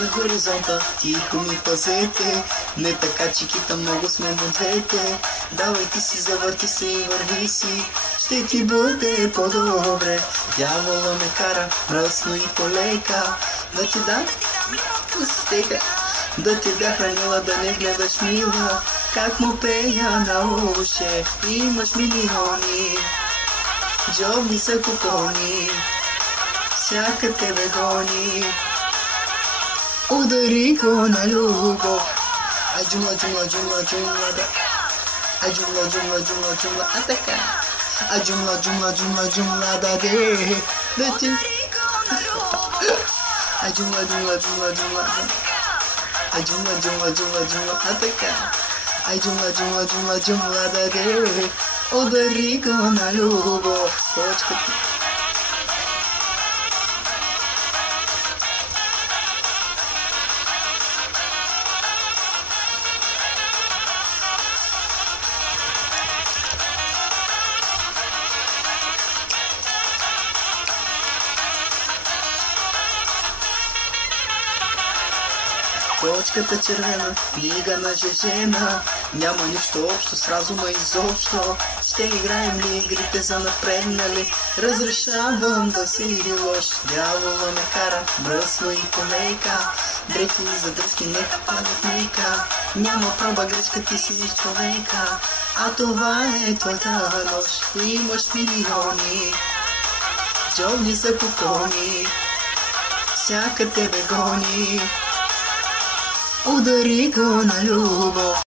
лъч на хоризонта, тихо ми пазете. Не така, чикита, много сме на двете. Давай ти си, завърти се и върви си, ще ти бъде по-добре. Дявола ме кара мръсно и полека, да ти дам стека, да ти бях хранила, да не гледаш мила, как му пея на уши. Имаш милиони, джобни са купони, всяка тебе гони. Удари го на любов, а джумла, джумла, джумла, джумла, да. А джумла, джумла, джумла, джумла, а така. А джумла, джумла, джумла, джумла, да де, да ти. А джумла, джумла, джумла, джумла, да. А джумла, джумла, джумла, джумла, а така. А джумла, джумла, джумла, джумла, да де, удари го на любов. Точката. Точката червена, книга на жежена, няма нищо общо с разума изобщо. Ще играем ли игрите за напреднали? Разрешавам да си лош. Дявола ме кара мръсно и полека, дрехи за дръжки нека падат нека. Няма проба грешка, ти си човека, а това е твоята нощ. Имаш милиони, джобни са купони, всяка тебе гони. Удари го на любов.